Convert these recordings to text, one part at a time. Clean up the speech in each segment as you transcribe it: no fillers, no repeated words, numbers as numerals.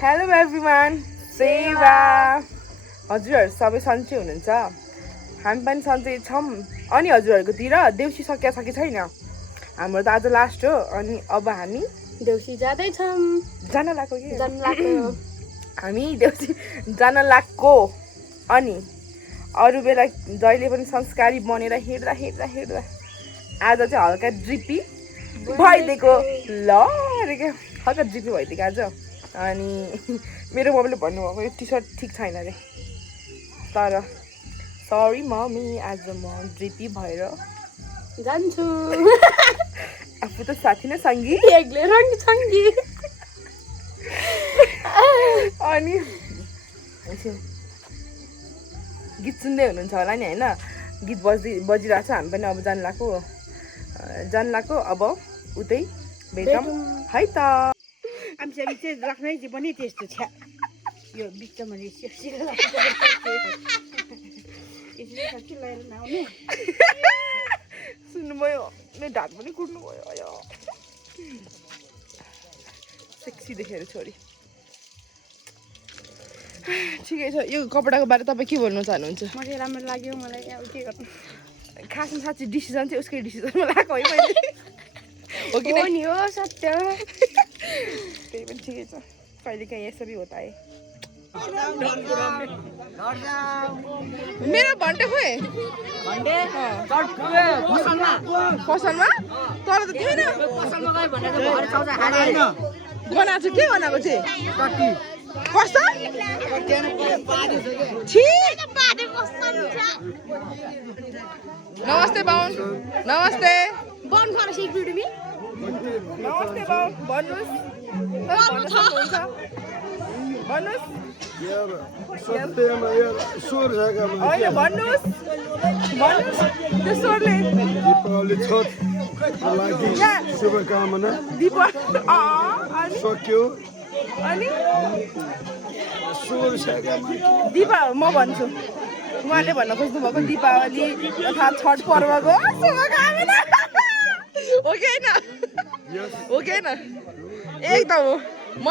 Hello everyone, सेवा। हजुरहरू सबै सन्चै हुनुहुन्छ? हामी पनि सन्चै छौँ। अनि हजुरहरूकोतिर देउसी सकिया छ कि छैन? हाम्रो त आज लास्ट हो। अनि अब हामी देउसी जाँदैछौँ। जान लाग्यो कि हामी देउसी जान लाग्यो। अनि अरू बेला जहिले पनि संस्कारी बनेर हिँड्दा आज चाहिँ हल्का ड्रिपी भइदिएको ल अरे क्या हल्का ड्रिपी भइदिएको आज। अनि मेरो मम्मीले भन्नुभएको यो टी सर्ट ठिक छैन अरे, तर सरी मम्मी, आज म ड्रिपी भएर जान्छु। आफू त साथी नै सङ्गी एक्लै सङ्गी। अनि गीत सुन्दै हुनुहुन्छ होला नि होइन? गीत बजिरहेको छ। हामी पनि अब जान लाग्यो। अब उतै भेटौँ है त। हामी चाहिँ राख्नै पनि त्यस्तो छ यो बिचमा सुन्नुभयो? मेरो ढाड पनि कुट्नुभयो। सेक्सी देखेर छोरी। ठिकै छ। यो कपडाको बारे तपाईँ के भन्नु चाहनुहुन्छ? मलाई राम्रो लाग्यो। मलाई अब के गर्नु, खासमा साँच्ची डिसिजन चाहिँ उसकै डिसिजनमा लगाएको है मैले। हो कि नि हो सत्य। त्यही पनि ठिकै छ। कहिलेकाहीँ यसो भी होता है। मेरो भन्टे खोइ पसलमा तर त थिएन। बनाएको छु के बनाएको चाहिँ कस्तो नमस्ते बाहुन। नमस्ते नमस्ते बाहुन। भन्नुहोस् भन्नुहोस् होइन भन्नुहोस् त्यो स्वरले दीपावली छठको लागि शुभकामना। सक्यो अनि दीपा म भन्छु। उहाँले भन्न खोज्नु भएको दीपावली तथा छठ पर्वको शुभकामना हो कि होइन? हो कि होइन? एकदम हो। म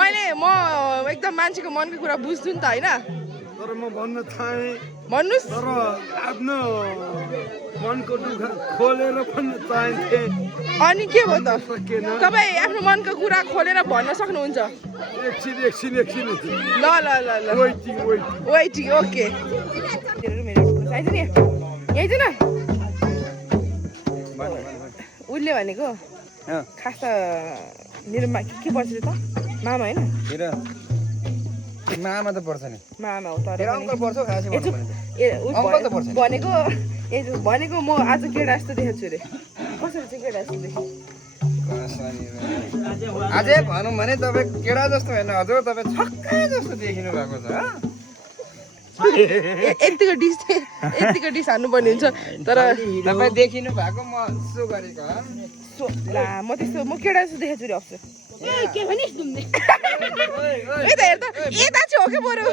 एकदम मान्छेको मनको कुरा बुझ्छु नि त होइन? तर म भन्न चाहेँ, भन्नुहोस्। तर आफ्नो मनको दुःख खोलेर भन्न चाहन्थे। अनि के भयो त? सकेन। तपाईँ आफ्नो मनको कुरा खोलेर भन्न सक्नुहुन्छ। एकछिन ल वेटिङ ओके। आइज नि यही न। उसले भनेको खास त मेरोमा के पर्छ त? मामा होइन? मामा त पर्छ नि। मामा हो तर भनेको म आज केटा जस्तो देखेको छु अरे। कसरी चाहिँ केटा जस्तो देखेँ? अझै भनौँ भने तपाईँ केटा जस्तो होइन हजुर, तपाईँ छक्का जस्तो देखिनु भएको छ। यतिको डिस हान्नुपर्ने हुन्छ। तर तपाईँ देखिनु भएको म सो गरेको ला म त्यस्तो म केटा जस्तो देखेको छु अरे। अफसर के भनिस् तुमले? यता हेर त, यता चाहिँ हो कि बरु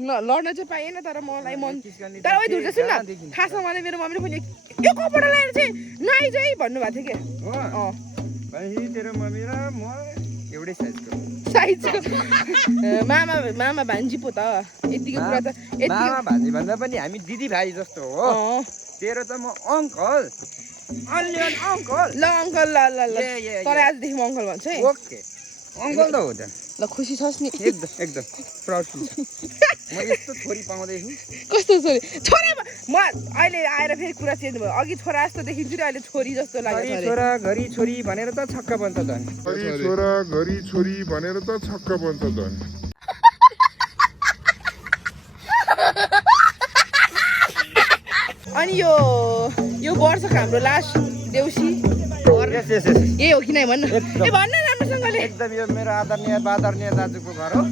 लड्न चाहिँ पाइएन। तर मलाई मन तर ओइ धुर्छ सुन न, खासमा मलाई मेरो मम्मीले पनि यो कपडा लगाएर चाहिँ नआइज है भन्नुभएको थियो कि। तेरो मम्मी र म एउटै साइजको मामा भान्जी पो त। यतिको कुरा त मामा भान्जी भन्दा पनि हामी दिदी भाइ जस्तो हो। तेरो त म अङ्कल अङ्कल। ल अङ्कल ल तर आजदेखि म अङ्कल भन्छु है। ओके अङ्कल त हो त। ल खुसी छस् नि? एकदम प्राउड फिल छ। म यस्तो छोरी पाउँदैछु। कस्तो छोरी? छोरा म अहिले आएर फेरि कुरा चेन्ज भयो। अघि छोरा जस्तो देखिन्छु नि, अहिले छोरी जस्तो लाग्यो। छोरा घरि छोरी भनेर त छक्क बन्छ त। छोरा घरि छोरी भनेर त छक्क बन्छ त। अनि यो वर्षको हाम्रो लास्ट देउसी यही हो कि नै भन्न? ए भन्न राम्रोसँगले। एकदम यो मेरो आदरणीय दाजुको घर हो।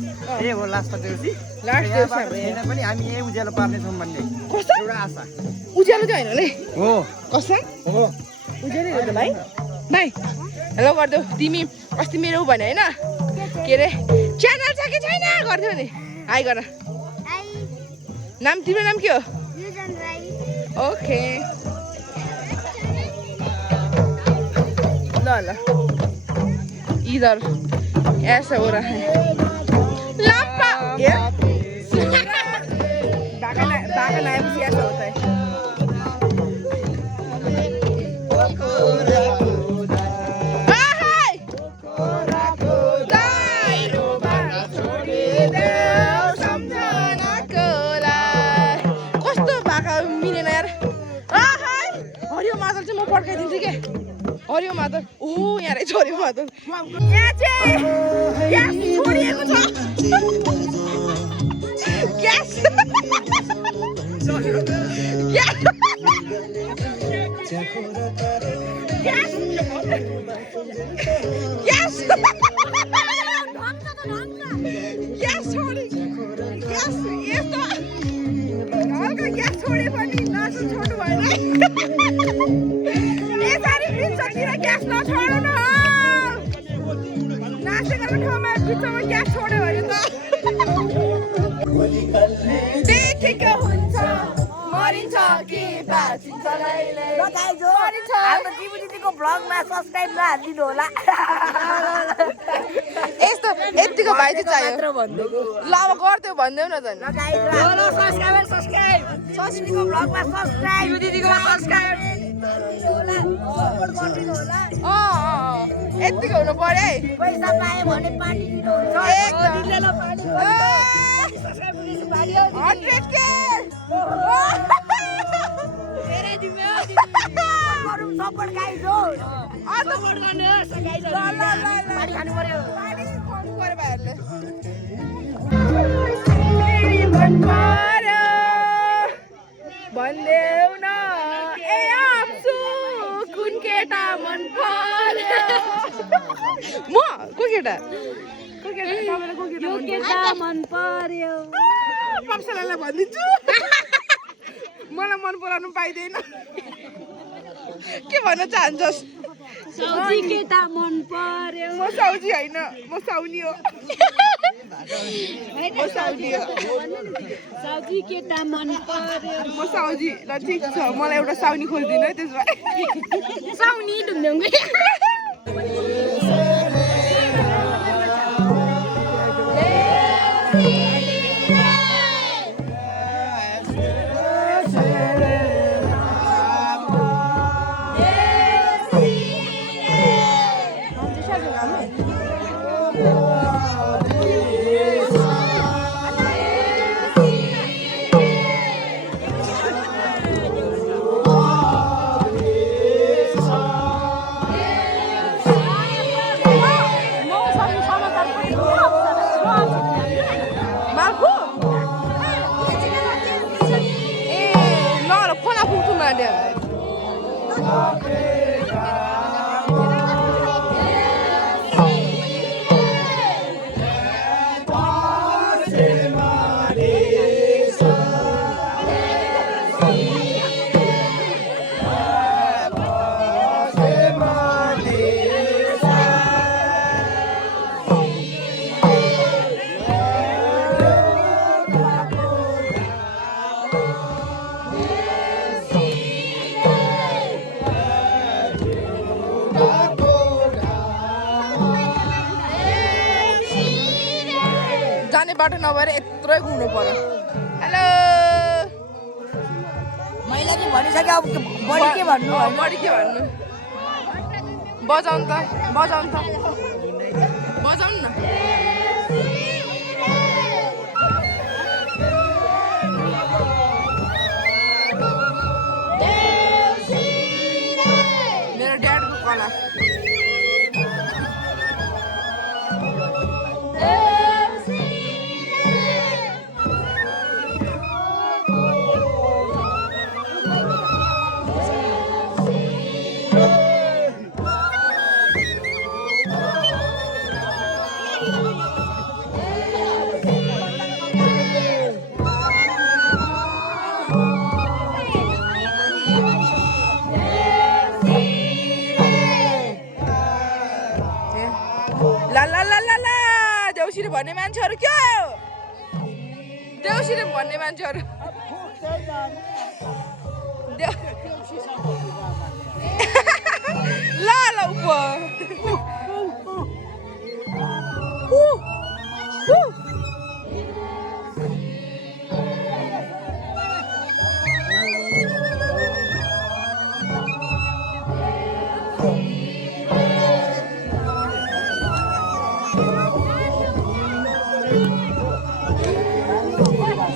यही हो लास्ट देउसी। लास्ट देउसी हाम्रो यहाँ पनि हामी यही उज्यालो पार्नेछौँ भन्ने कस्तो एउटा आशा। उज्यालो चाहिँ होइन है? हो कसम हो उज्यालो हो त भाइ। हेलो गरिदेऊ। तिमी अस्ति मेरो भने होइन के अरे च्यानल छ कि छैन गर्थ्यौ नि? हाई गर। नाम तिम्रो नाम के हो? ओके ल इधर ऐसा हो रहा है लंपा बागा नाम से ऐसा होता है हरियो मादल ओ यहाँ रहेछ हरियो मादल यहाँ चाहिँ ग्यास छोडिएको छ ग्यास छोडे पनि नासो छोड्नु भएन ग्यास नछोड्नु न नासेको ठाउँमा बिचमा ग्यास छोड्यो भने त ठिकै हुन्छ मरिन्छ कि बाँचिन्छ हाम्रो दिदीको ब्लगमा सब्स्क्राइब नहालिदिनु होला यस्तो यतिको भाइ चाहिँ चाहियो ल अब गरिदेऊ भनिदेऊ न त सब्स्क्राइब ब्लगमा सब्स्क्राइब दिदीको सब्स्क्राइब यतिको हुनु पर्यो है पैसा पायो भने पार्टी दिनुहुन्छ 100K सपोर्ट गाइज हो सपोर्ट गर्ने हो गाइज पानी खानु पर्यो पानी खुवाउनु पर्यो भाइहरुले फेरि मन पर्यो भन्देऊ न ए आप्सु कुन केटा मन पर्यो म को केटा तपाईलाई को केटा मन पर्यो पप्सलालाई भनिदिन्छु मलाई मन पराउनु पाइदैन के भन्न चाहन्छस् साउजी केटा मन पर्यो म साउजी हैन म साउनी हो म साउनी हो साउजी केटा मन पर्यो म साउजी ल ठीक छ मलाई एउटा साउनी खोजिदिनु है त्यसमा साउनी ढुङ्गे बाटो नभएर यत्रै घुम्नु पर्यो हेलो मैले के भनिसके अब बढी के भन्नु बढी के भन्नु बजाउनु त बजाउनु न मेरो ड्याडको कला देउसिरे भन्ने मान्छेहरु के हो देउसिरे भन्ने मान्छेहरु ल ल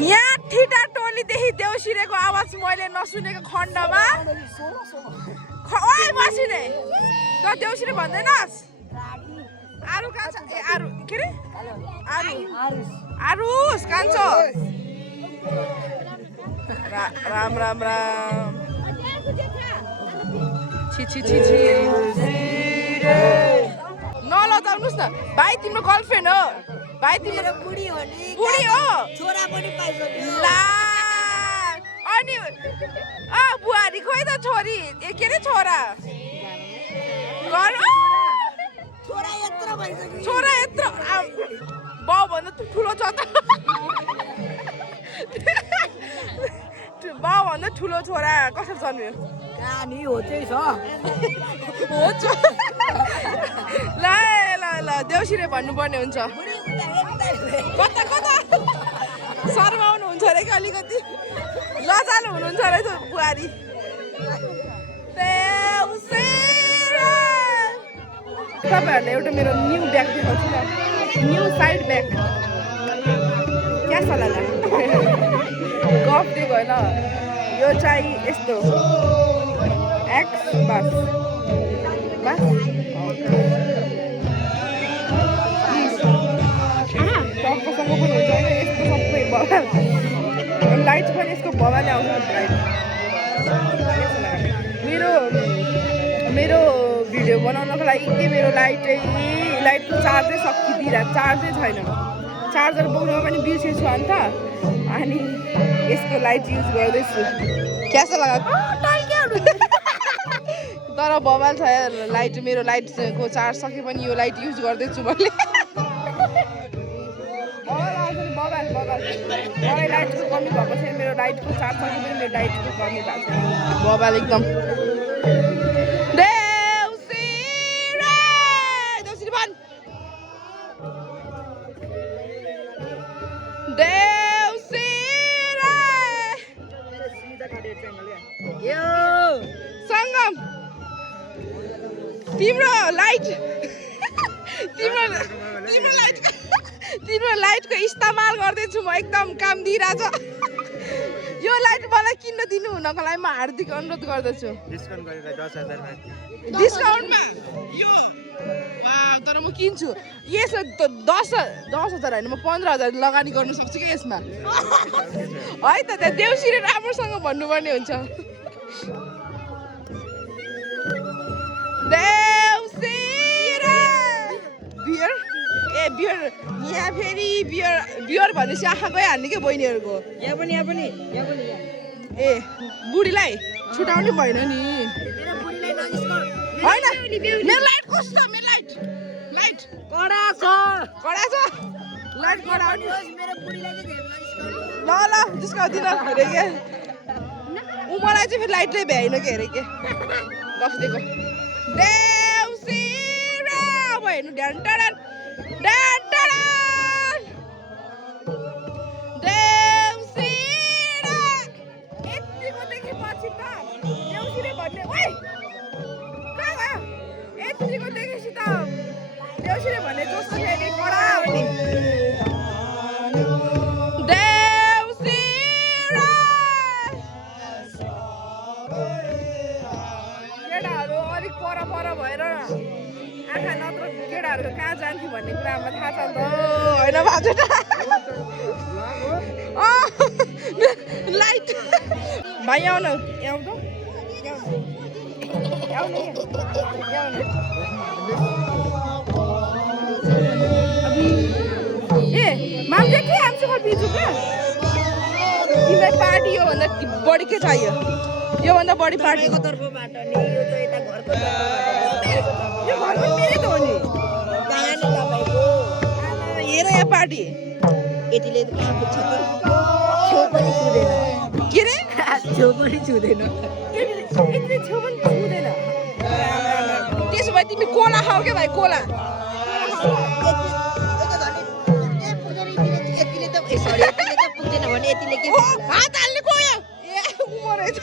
यहाँ ठिटा टोलीदेखि देउसिरेको आवाज मैले नसुनेको खण्डमा ओइ बसिने त देउसिरे भन्दैनस् आरु कहाँ छ ए आरु के रे आरुस कान्छो राम राम राम छि छि छि छि नलजाउनुस् न भाइ तिम्रो गर्लफ्रेन्ड हो भाइ तिम्रो बुढी हो नि बुढी हो छोरा पनि पाइसक्यो ला अनि बुहारी खोइ त छोरी ए के रे छोरा छोरा यत्रो भइसक्यो छोरा यत्रो बाउ भन्दा ठुलो छ त बाउ भन्दा ठुलो छोरा कसरी जन्मियो कहानी हो चाहिँ छ हो छ ल ल ल देउसिरे भन्नुपर्ने हुन्छ कता कता शर्माउनु हुन्छ अरे कि अलिकति लजालु हुनुहुन्छ रहेछ बुहारी तपाईँहरूले एउटा मेरो न्यू ब्याग देखाउँछु न न्यू साइड ब्याग क्या सल्लाह गफ दिएको होइन यो चाहिँ यस्तो एक्स बस बस टक्कसँग पनि हुन्छ होइन यस्तो सबै बगाल लाइट पनि यसको बगाले आउँछ लाइट मेरो भिडियो बनाउनको लागि के मेरो लाइटको चार्जै सकिदिरहेको चार्जै छैन चार्जर बोक्नुमा पनि बिर्सेछु अन्त अनि यसको लाइट युज गर्दैछु क्यासो लगाएको तर बबाल छ लाइट मेरो लाइटको चार्ज सके पनि यो लाइट युज गर्दैछु मैले बबाल मलाई लाइटको कमी भएको छैन मेरो लाइटको चार्ज सके पनि मेरो लाइटको कमी भएको छैन बबाल एकदम सङ्गम तिम्रो लाइटको इस्तेमाल गर्दैछु म एकदम काम दिइरहेछ यो लाइट मलाई किन्न दिनु हुनको लागि म हार्दिक अनुरोध गर्दछु डिस्काउन्टमा यो तर म किन्छु यसमा 10,000 होइन म 15,000 लगानी गर्न सक्छु कि यसमा है त त्यहाँ देउसिरे राम्रोसँग भन्नुपर्ने हुन्छ बियर यहाँ फेरि बियर भनेपछि आँखा गइहाल्ने क्या बहिनीहरूको यहाँ पनि ए बुढीलाई छुटाउनु भएन नि होइन मेरो लाइट कस्तो मेरो लाइट कडा छ लाइट कडा हो नि मेरो बुढीलाई चाहिँ ल डिस्काउन्ट दिन अरे के ऊ मलाई चाहिँ फेरि लाइटले भ्याइन के अरे के गफ दिएको देउसिरे अब हेर्नु ध्यान टाढा देउसिरे यतिको देखेपछि त देउसिरे भन्ने ओइ कहाँ गयो यतिको देखेपछि त देउसिरे भन्ने जस्तो फेरि कडा हो नि केटाहरू अलिक पर भएर आँखा नत्र केटाहरूको कहाँ जान्थ्यो भन्ने कुरा हामीलाई थाहा छ नि त होइन भाउजू लाइट भाइ आउनु ए मान्छे के आउँछु बिजु क्या तिमीलाई पार्टी योभन्दा बढी के चाहियो योभन्दा बढी पार्टीको तर्फबाट नि यो चाहिँ यता घरको तर्फबाट यो घर पनि मेरै त हो नि कहाँ नि तपाईँको हेर यहाँ पार्टी यतिले त कहाँ पुग्छ त छेउ पनि छुँदैन के रे छेउ पनि छुँदैन यति छेउ पनि छुँदैन त्यसो भए तिमी कोला खाऊ क्या भाइ कोला हात हाल्ने गयो ए मरेछ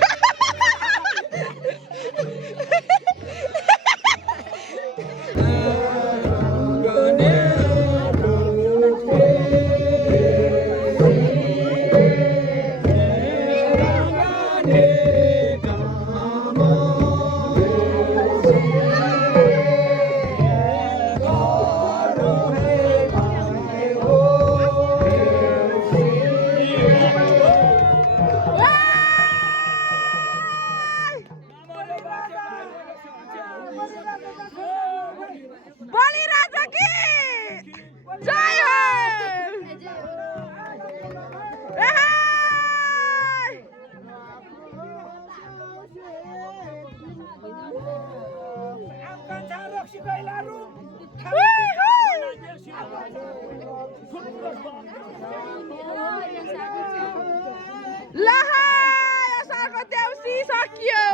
बलिराजा की जय हो लहा असारको देउसी सकियो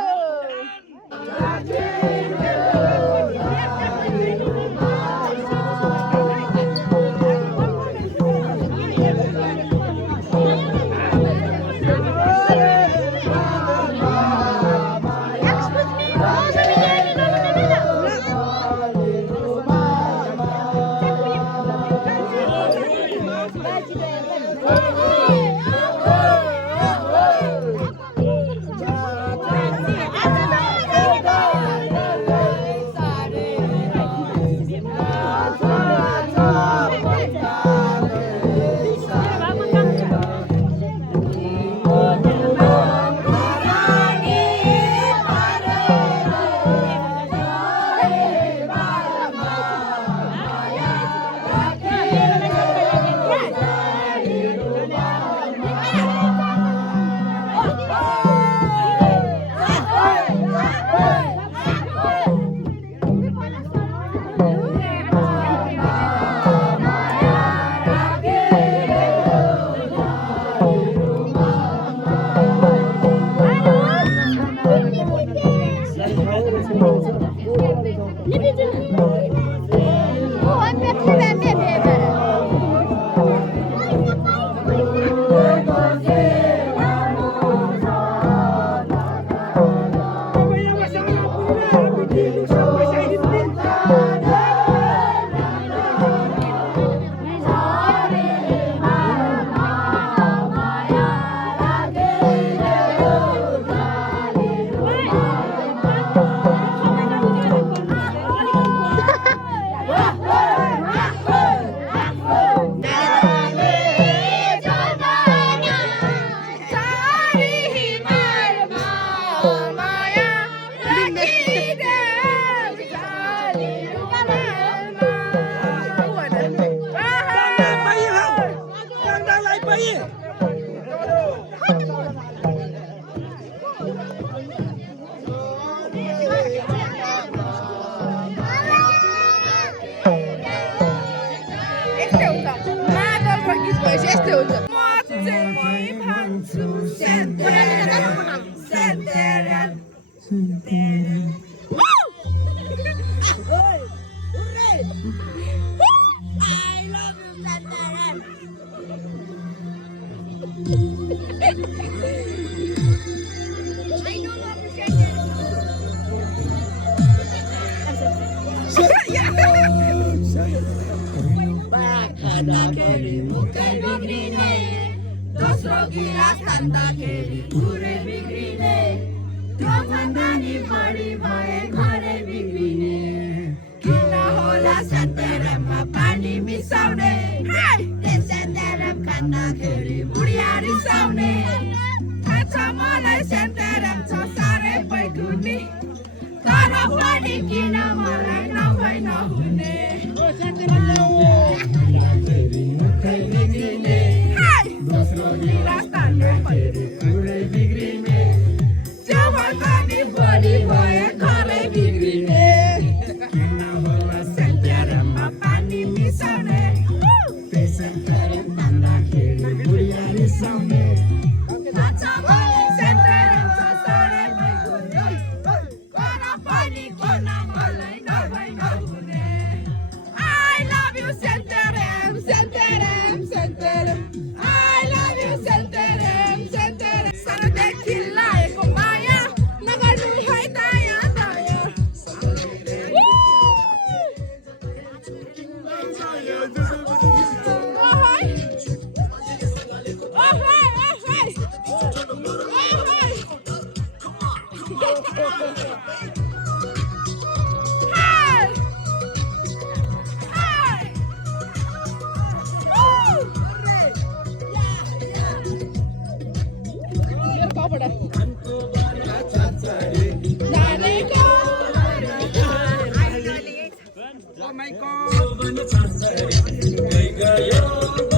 दोस्रो गिलास खाँदाखेरि पुरै बिग्रिने त्यो भन्दा नि बढी भए घरै बिग्रिने किन होला सन्तराममा पानी मिसाउने सन्तराम खाँदाखेरि बुढिया रिसाउने थाहा छ मलाई सन्तराम छ साह्रै पैगुनी तर पनि किन मलाई नभई नहुने दोस्रो गिलास खाँदाखेरि पुरै बिग्रिने त्यो भन्दा नि बढी भए घरै बिग्रिने किन होला सन्तराममा पानी मिसाउने सन्तराम खाँदाखेरि बुढिया रिसाउने थाहा छ मलाई सन्तराम छ साह्रै पैगुनी तर पनि किन मलाई नभई माइकल